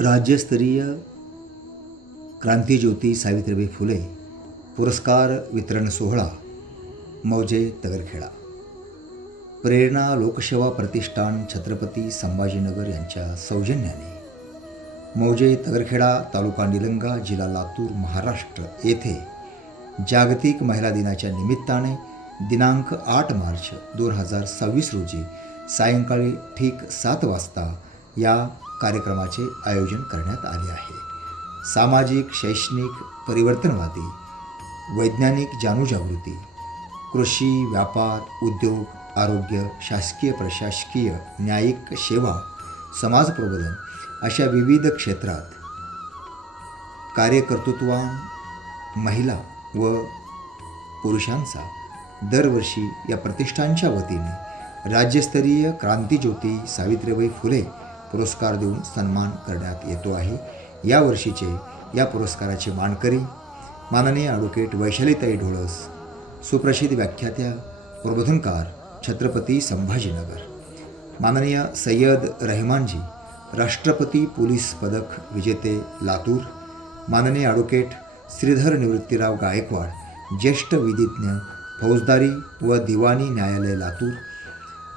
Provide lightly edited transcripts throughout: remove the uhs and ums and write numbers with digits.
राज्यस्तरीय क्रांतिज्योती सावित्रीबाई फुले पुरस्कार वितरण सोहळा मौजे तगरखेडा. प्रेरणा लोकसेवा प्रतिष्ठान छत्रपती संभाजीनगर यांच्या सौजन्याने मौजे तगरखेडा तालुका निलंगा जिल्हा लातूर महाराष्ट्र येथे जागतिक महिला दिनाच्या निमित्ताने दिनांक 8 मार्च 2026 रोजी सायंकाळी ठीक 7 वाजता या कार्यक्रमाचे आयोजन करण्यात आले आहे. सामाजिक, शैक्षणिक, परिवर्तनवादी, वैज्ञानिक जाणूजागृती, कृषी, व्यापार, उद्योग, आरोग्य, शासकीय, प्रशासकीय, न्यायिक सेवा, समाज प्रबोधन अशा विविध क्षेत्रात कार्यकर्तृत्वान महिला व पुरुषांचा दरवर्षी या प्रतिष्ठानच्या वतीने राज्यस्तरीय क्रांतिज्योती सावित्रीबाई फुले पुरस्कार देऊन सन्मान करण्यात येतो आहे. या वर्षीचे या पुरस्काराचे मानकरी माननीय ॲडव्होकेट वैशालीताई ढोळस, सुप्रसिद्ध व्याख्यात्या, प्रबोधनकार, छत्रपती संभाजीनगर. माननीय सय्यद रहमानजी, राष्ट्रपती पोलीस पदक विजेते, लातूर. माननीय ॲडव्होकेट श्रीधर निवृत्तीराव गायकवाड, ज्येष्ठ विधिज्ञ, फौजदारी व दिवाणी न्यायालय, लातूर.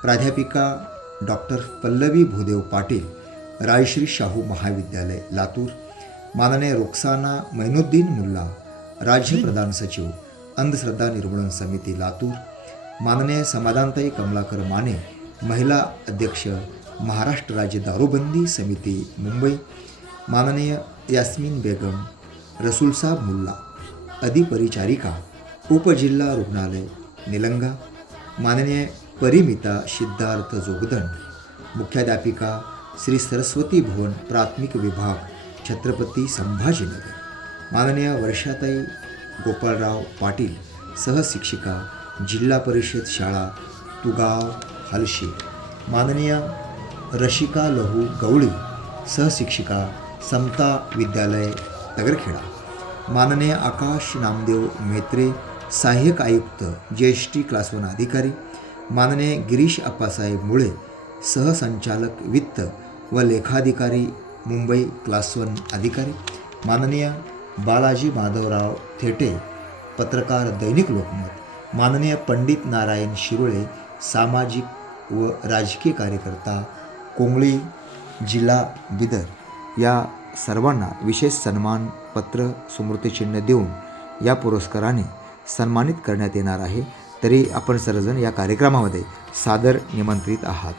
प्राध्यापिका डॉक्टर पल्लवी भूदेव पाटील, रायश्री शाहू महाविद्यालय, लातूर. माननीय रुखसाना मैनुद्दीन मुल्ला, राज्य प्रधान सचिव, अंधश्रद्धा निर्मूलन समिती, लातूर. माननीय समाधानताई कमलाकर माने, महिला अध्यक्ष, महाराष्ट्र राज्य दारूबंदी समिती, मुंबई. माननीय यास्मीन बेगम, रसूलसाब मुल्ला, अधिपरिचारिका, उपजिल्हा रुग्णालय, निलंगा. माननीय परिमिता सिद्धार्थ जोगदंड, मुख्याध्यापिका, श्री सरस्वती भुवन प्राथमिक विभाग, छत्रपती संभाजीनगर. माननीय वर्षाताई गोपाळराव पाटील, सहशिक्षिका, जिल्हा परिषद शाळा तुगाव, हलशी. माननीय रशिका लहू गवळी, सहशिक्षिका, समता विद्यालय, तगरखेडा. माननीय आकाश नामदेव मेत्रे, सहाय्यक आयुक्त, GST क्लास 1 अधिकारी. माननीय गिरीश अप्पासाहेब मुळे, सहसंचालक वित्त व लेखाधिकारी, मुंबई, क्लास 1 अधिकारी. माननीय बालाजी माधवराव थेटे, पत्रकार, दैनिक लोकमत. माननीय पंडित नारायण शिरोळे, सामाजिक व राजकीय कार्यकर्ता, कोंगळी, जिल्हा बिदर. या सर्वांना विशेष सन्मान पत्र, स्मृतिचिन्ह देऊन या पुरस्काराने सन्मानित करण्यात येणार आहे. तरी आपण सर्वजण या कार्यक्रमामध्ये सादर निमंत्रित आहात.